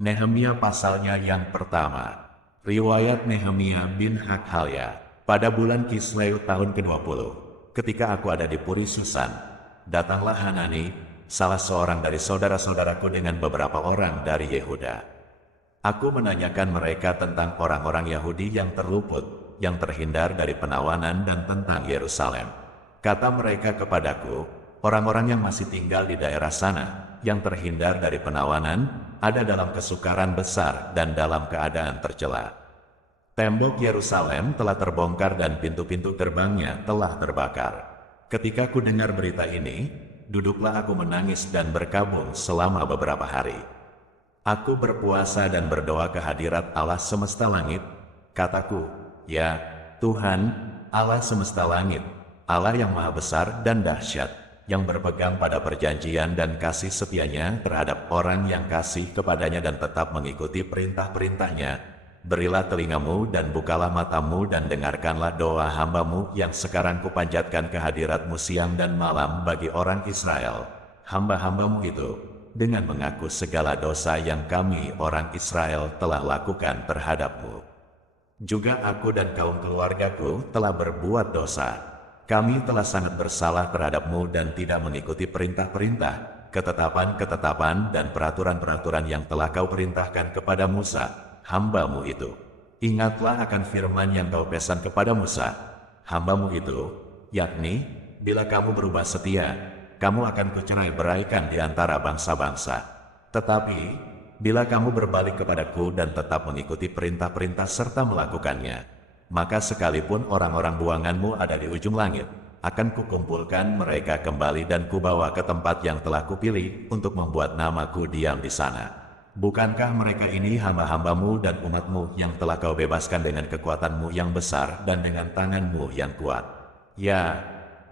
Nehemia pasalnya yang pertama. Riwayat Nehemia bin Hakhalya. Pada bulan Kisleu tahun ke-20, ketika aku ada di Puri Susan, datanglah Hanani, salah seorang dari saudara-saudaraku dengan beberapa orang dari Yehuda. Aku menanyakan mereka tentang orang-orang Yahudi yang terluput, yang terhindar dari penawanan dan tentang Yerusalem. Kata mereka kepadaku, orang-orang yang masih tinggal di daerah sana, yang terhindar dari penawanan, ada dalam kesukaran besar dan dalam keadaan tercela. Tembok Yerusalem telah terbongkar dan pintu-pintu gerbangnya telah terbakar. Ketika ku dengar berita ini, duduklah aku menangis dan berkabung selama beberapa hari. Aku berpuasa dan berdoa ke hadirat Allah semesta langit. Kataku, ya Tuhan, Allah semesta langit, Allah yang maha besar dan dahsyat, yang berpegang pada perjanjian dan kasih setianya terhadap orang yang kasih kepadanya dan tetap mengikuti perintah-perintahnya. Berilah telingamu dan bukalah matamu dan dengarkanlah doa hambamu yang sekarang kupanjatkan ke hadiratmu siang dan malam bagi orang Israel, hamba-hambamu itu, dengan mengaku segala dosa yang kami orang Israel telah lakukan terhadapmu. Juga aku dan kaum keluargaku telah berbuat dosa. Kami telah sangat bersalah terhadapmu dan tidak mengikuti perintah-perintah, ketetapan-ketetapan dan peraturan-peraturan yang telah kau perintahkan kepada Musa, hambamu itu. Ingatlah akan firman yang kau pesan kepada Musa, hambamu itu, yakni, bila kamu berubah setia, kamu akan kucerai beraikan di antara bangsa-bangsa. Tetapi, bila kamu berbalik kepadaku dan tetap mengikuti perintah-perintah serta melakukannya, maka sekalipun orang-orang buanganmu ada di ujung langit, akan kukumpulkan mereka kembali dan kubawa ke tempat yang telah kupilih untuk membuat namaku diam di sana. Bukankah mereka ini hamba-hambamu dan umatmu yang telah kau bebaskan dengan kekuatanmu yang besar dan dengan tanganmu yang kuat? Ya,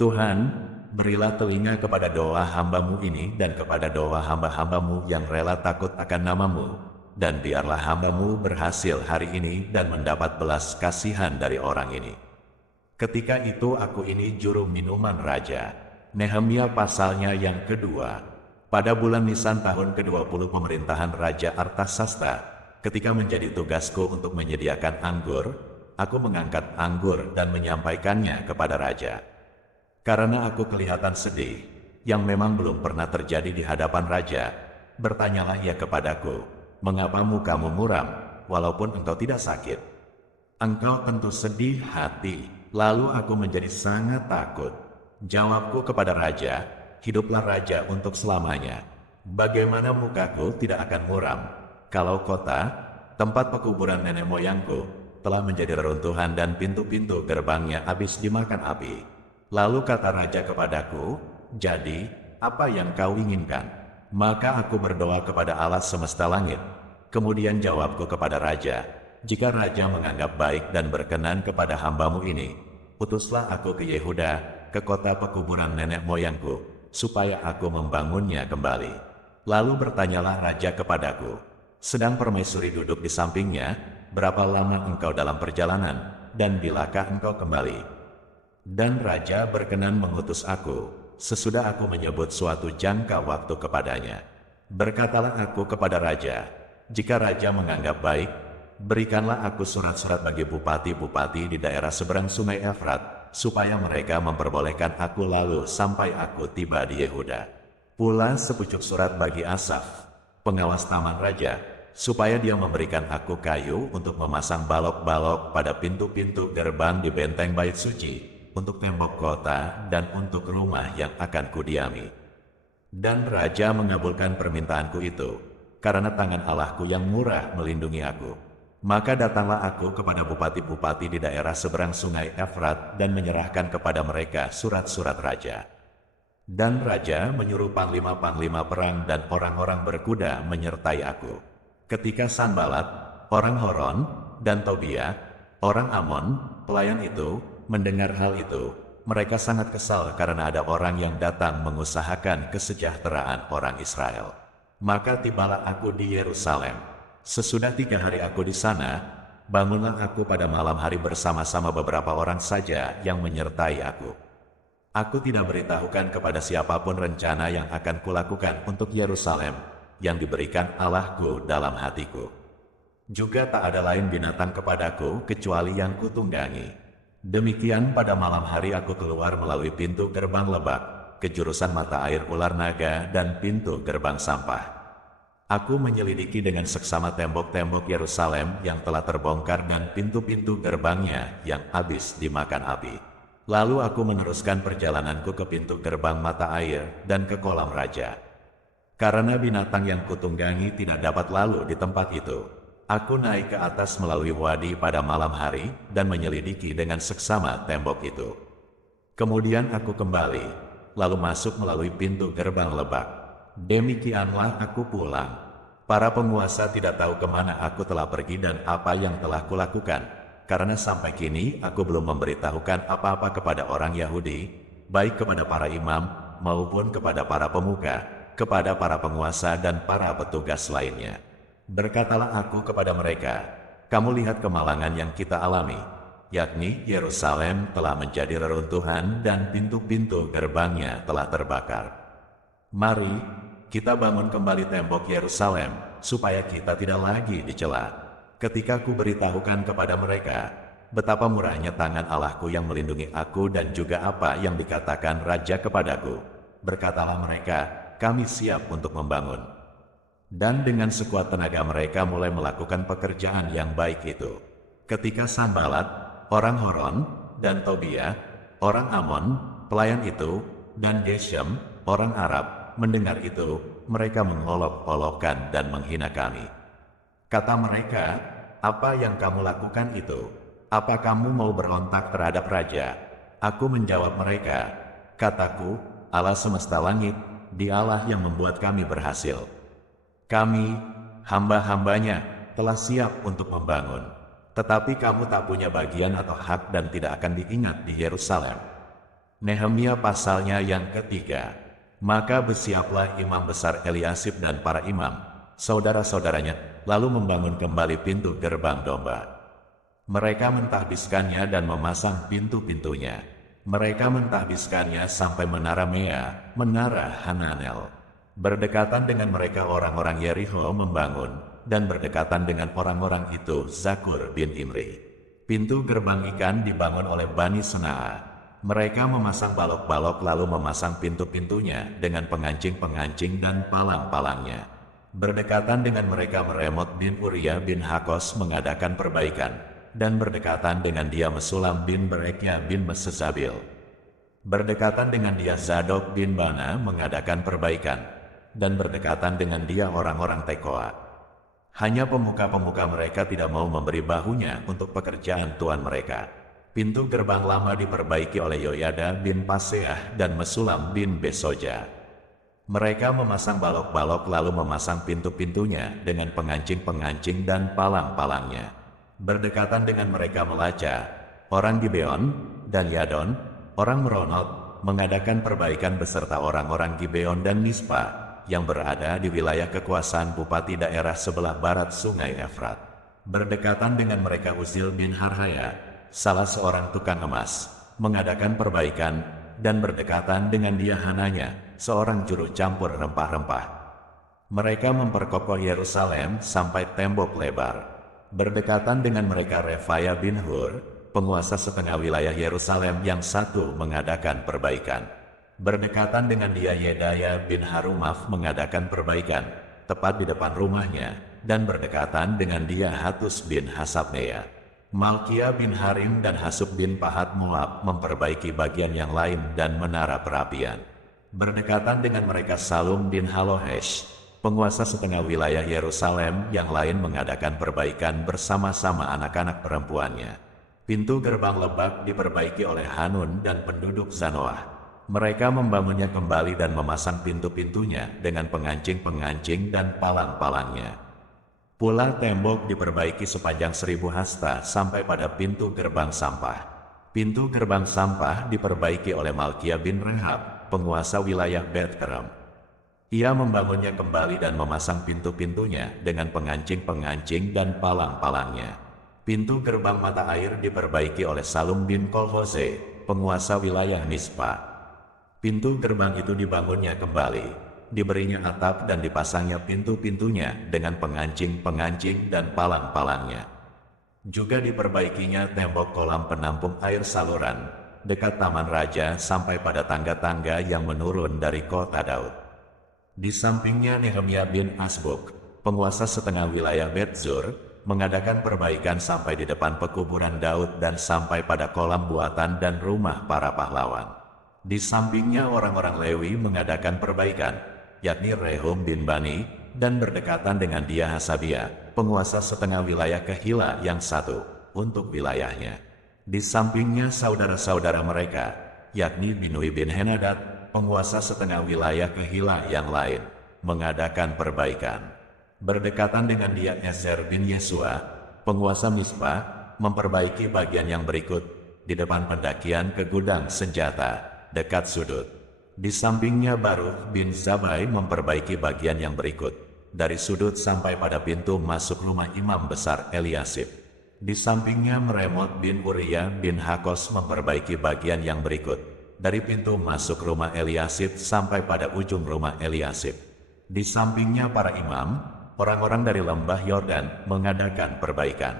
Tuhan, berilah telinga kepada doa hambamu ini dan kepada doa hamba-hambamu yang rela takut akan namamu, dan biarlah hambamu berhasil hari ini dan mendapat belas kasihan dari orang ini. Ketika itu aku ini juru minuman raja. Nehemia pasalnya yang kedua. Pada bulan Nisan tahun ke-20 pemerintahan Raja Artasasta, ketika menjadi tugasku untuk menyediakan anggur, aku mengangkat anggur dan menyampaikannya kepada raja. Karena aku kelihatan sedih, yang memang belum pernah terjadi di hadapan raja, bertanyalah ia kepadaku, mengapa mukamu muram, walaupun engkau tidak sakit? Engkau tentu sedih hati. Lalu aku menjadi sangat takut. Jawabku kepada raja, hiduplah raja untuk selamanya. Bagaimana mukaku tidak akan muram, kalau kota, tempat pekuburan nenek moyangku, telah menjadi reruntuhan dan pintu-pintu gerbangnya habis dimakan api. Lalu kata raja kepadaku, jadi, apa yang kau inginkan? Maka aku berdoa kepada Allah semesta langit. Kemudian jawabku kepada raja, jika raja menganggap baik dan berkenan kepada hambamu ini, utuslah aku ke Yehuda, ke kota pekuburan nenek moyangku, supaya aku membangunnya kembali. Lalu bertanyalah raja kepadaku, sedang permaisuri duduk di sampingnya, berapa lama engkau dalam perjalanan, dan bilakah engkau kembali? Dan raja berkenan mengutus aku, sesudah aku menyebut suatu jangka waktu kepadanya. Berkatalah aku kepada raja, jika raja menganggap baik, berikanlah aku surat-surat bagi bupati-bupati di daerah seberang sungai Efrat, supaya mereka memperbolehkan aku lalu sampai aku tiba di Yehuda. Pula sepucuk surat bagi Asaf, pengawas taman raja, supaya dia memberikan aku kayu untuk memasang balok-balok pada pintu-pintu gerbang di benteng bait suci, untuk tembok kota dan untuk rumah yang akan kudiami. Dan raja mengabulkan permintaanku itu, karena tangan Allahku yang murah melindungi aku. Maka datanglah aku kepada bupati-bupati di daerah seberang sungai Efrat dan menyerahkan kepada mereka surat-surat raja. Dan raja menyuruh panglima-panglima perang dan orang-orang berkuda menyertai aku. Ketika Sanbalat, orang Horon, dan Tobia, orang Amon, pelayan itu, mendengar hal itu, mereka sangat kesal karena ada orang yang datang mengusahakan kesejahteraan orang Israel. Maka tibalah aku di Yerusalem. Sesudah 3 hari aku di sana, bangunlah aku pada malam hari bersama-sama beberapa orang saja yang menyertai aku. Aku tidak beritahukan kepada siapapun rencana yang akan kulakukan untuk Yerusalem, yang diberikan Allahku dalam hatiku. Juga tak ada lain binatang kepadaku kecuali yang kutunggangi. Demikian pada malam hari aku keluar melalui pintu gerbang lebak, ke jurusan mata air ular naga dan pintu gerbang sampah. Aku menyelidiki dengan seksama tembok-tembok Yerusalem yang telah terbongkar dan pintu-pintu gerbangnya yang habis dimakan api. Lalu aku meneruskan perjalananku ke pintu gerbang mata air dan ke kolam raja. Karena binatang yang kutunggangi tidak dapat lalu di tempat itu, aku naik ke atas melalui wadi pada malam hari dan menyelidiki dengan seksama tembok itu. Kemudian aku kembali, lalu masuk melalui pintu gerbang lebak. Demikianlah aku pulang. Para penguasa tidak tahu kemana aku telah pergi dan apa yang telah kulakukan, karena sampai kini aku belum memberitahukan apa-apa kepada orang Yahudi, baik kepada para imam maupun kepada para pemuka, kepada para penguasa dan para petugas lainnya. Berkatalah aku kepada mereka, kamu lihat kemalangan yang kita alami, yakni Yerusalem telah menjadi reruntuhan dan pintu-pintu gerbangnya telah terbakar. Mari, kita bangun kembali tembok Yerusalem, supaya kita tidak lagi dicela. Ketika ku beritahukan kepada mereka, betapa murahnya tangan Allahku yang melindungi aku dan juga apa yang dikatakan Raja kepadaku, berkatalah mereka, kami siap untuk membangun. Dan dengan sekuat tenaga mereka mulai melakukan pekerjaan yang baik itu. Ketika Sanbalat, orang Horon, dan Tobia, orang Amon, pelayan itu, dan Geshem, orang Arab, mendengar itu, mereka mengolok-olokkan dan menghina kami. Kata mereka, apa yang kamu lakukan itu? Apa kamu mau berontak terhadap raja? Aku menjawab mereka, kataku, Allah semesta langit, Dialah yang membuat kami berhasil. Kami, hamba-hambanya, telah siap untuk membangun. Tetapi kamu tak punya bagian atau hak dan tidak akan diingat di Yerusalem. Nehemia pasalnya yang ketiga. Maka bersiaplah imam besar Eliasib dan para imam, saudara-saudaranya, lalu membangun kembali pintu gerbang domba. Mereka mentahbiskannya dan memasang pintu-pintunya. Mereka mentahbiskannya sampai menara Mea, menara Hananel. Berdekatan dengan mereka orang-orang Yeriho membangun, dan berdekatan dengan orang-orang itu Zakur bin Imri. Pintu gerbang ikan dibangun oleh Bani Senaa. Mereka memasang balok-balok lalu memasang pintu-pintunya dengan pengancing-pengancing dan palang-palangnya. Berdekatan dengan mereka Meremot bin Uria bin Hakos mengadakan perbaikan, dan berdekatan dengan dia Mesulam bin Berekya bin Mesezabil. Berdekatan dengan dia Zadok bin Bana mengadakan perbaikan, dan berdekatan dengan dia orang-orang Tekoa. Hanya pemuka-pemuka mereka tidak mau memberi bahunya untuk pekerjaan tuan mereka. Pintu gerbang lama diperbaiki oleh Yoyada bin Paseah dan Mesulam bin Besoja. Mereka memasang balok-balok lalu memasang pintu-pintunya dengan pengancing-pengancing dan palang-palangnya. Berdekatan dengan mereka Melaca, orang Gibeon, dan Yadon, orang Meronot, mengadakan perbaikan beserta orang-orang Gibeon dan Mispa, yang berada di wilayah kekuasaan bupati daerah sebelah barat sungai Efrat. Berdekatan dengan mereka Uzil bin Harhaya, salah seorang tukang emas, mengadakan perbaikan, dan berdekatan dengan dia Hananya, seorang juru campur rempah-rempah. Mereka memperkokoh Yerusalem sampai tembok lebar. Berdekatan dengan mereka Refaya bin Hur, penguasa setengah wilayah Yerusalem yang satu mengadakan perbaikan. Berdekatan dengan dia Yedaya bin Harumaf mengadakan perbaikan, tepat di depan rumahnya, dan berdekatan dengan dia Hatus bin Hasabnea. Malkia bin Harim dan Hasub bin Pahat Moab memperbaiki bagian yang lain dan menara perapian. Berdekatan dengan mereka Salum bin Halohesh, penguasa setengah wilayah Yerusalem yang lain mengadakan perbaikan bersama-sama anak-anak perempuannya. Pintu gerbang lebak diperbaiki oleh Hanun dan penduduk Zanoah. Mereka membangunnya kembali dan memasang pintu-pintunya dengan pengancing-pengancing dan palang-palangnya. Pula tembok diperbaiki sepanjang 1000 hasta sampai pada pintu gerbang sampah. Pintu gerbang sampah diperbaiki oleh Malkia bin Rehab, penguasa wilayah Bet-Kerem. Ia membangunnya kembali dan memasang pintu-pintunya dengan pengancing-pengancing dan palang-palangnya. Pintu gerbang mata air diperbaiki oleh Salum bin Kolhoze, penguasa wilayah Mispa. Pintu gerbang itu dibangunnya kembali. diberinya atap dan dipasangnya pintu-pintunya dengan pengancing-pengancing dan palang-palangnya. Juga diperbaikinya tembok kolam penampung air saluran dekat Taman Raja sampai pada tangga-tangga yang menurun dari kota Daud. Di sampingnya Nehemia bin Azbuk, penguasa setengah wilayah Bet Zur, mengadakan perbaikan sampai di depan pekuburan Daud dan sampai pada kolam buatan dan rumah para pahlawan. Di sampingnya orang-orang Lewi mengadakan perbaikan, yakni Rehum bin Bani, dan berdekatan dengan dia Hasabia, penguasa setengah wilayah Kehila yang satu, untuk wilayahnya. Di sampingnya saudara-saudara mereka, yakni Binui bin Henadad, penguasa setengah wilayah Kehila yang lain, mengadakan perbaikan. Berdekatan dengan dia Ezer bin Yesua, penguasa Mispa, memperbaiki bagian yang berikut, di depan pendakian ke gudang senjata, dekat sudut. Di sampingnya Baruch bin Zabai memperbaiki bagian yang berikut, dari sudut sampai pada pintu masuk rumah imam besar Eliasib. Di sampingnya Meremot bin Uriah bin Hakos memperbaiki bagian yang berikut, dari pintu masuk rumah Eliasib sampai pada ujung rumah Eliasib. Di sampingnya para imam, orang-orang dari lembah Yordan mengadakan perbaikan.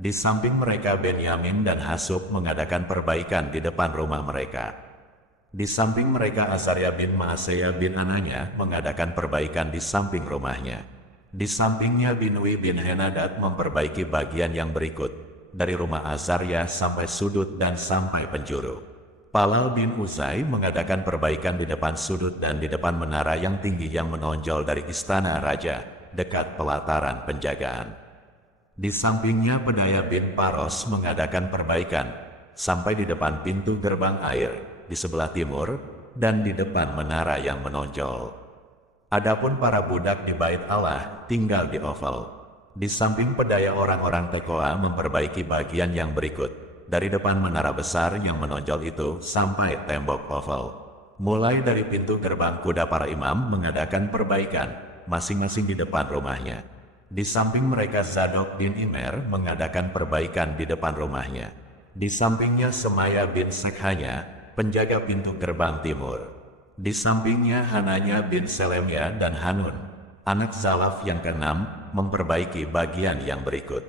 Di samping mereka Benyamin dan Hasub mengadakan perbaikan di depan rumah mereka. Di samping mereka Azaria bin Maaseya bin Ananya mengadakan perbaikan di samping rumahnya. Di sampingnya Binui bin Henadad memperbaiki bagian yang berikut, dari rumah Azaria sampai sudut dan sampai penjuru. Palal bin Uzai mengadakan perbaikan di depan sudut dan di depan menara yang tinggi yang menonjol dari istana raja, dekat pelataran penjagaan. Di sampingnya Pedaya bin Paros mengadakan perbaikan, sampai di depan pintu gerbang air, di sebelah timur, dan di depan menara yang menonjol. Adapun para budak di bait Allah tinggal di Ofel. Di samping Pedaya orang-orang Tekoa memperbaiki bagian yang berikut, dari depan menara besar yang menonjol itu sampai tembok Ofel. Mulai dari pintu gerbang kuda para imam mengadakan perbaikan, masing-masing di depan rumahnya. Di samping mereka Zadok bin Imer mengadakan perbaikan di depan rumahnya. Di sampingnya Semaya bin Sekhanya, penjaga pintu gerbang timur. Di sampingnya Hananya bin Selemya dan Hanun, anak Zalaf yang keenam, memperbaiki bagian yang berikut.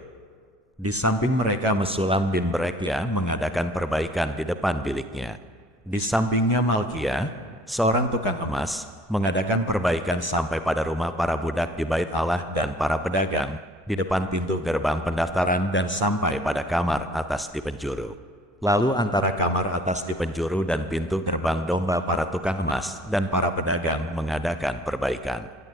Di samping mereka Mesulam bin Berekya mengadakan perbaikan di depan biliknya. Di sampingnya Malkia, seorang tukang emas, mengadakan perbaikan sampai pada rumah para budak di bait Allah dan para pedagang, di depan pintu gerbang pendaftaran dan sampai pada kamar atas di penjuru. Lalu antara kamar atas di penjuru dan pintu gerbang domba para tukang emas dan para pedagang mengadakan perbaikan.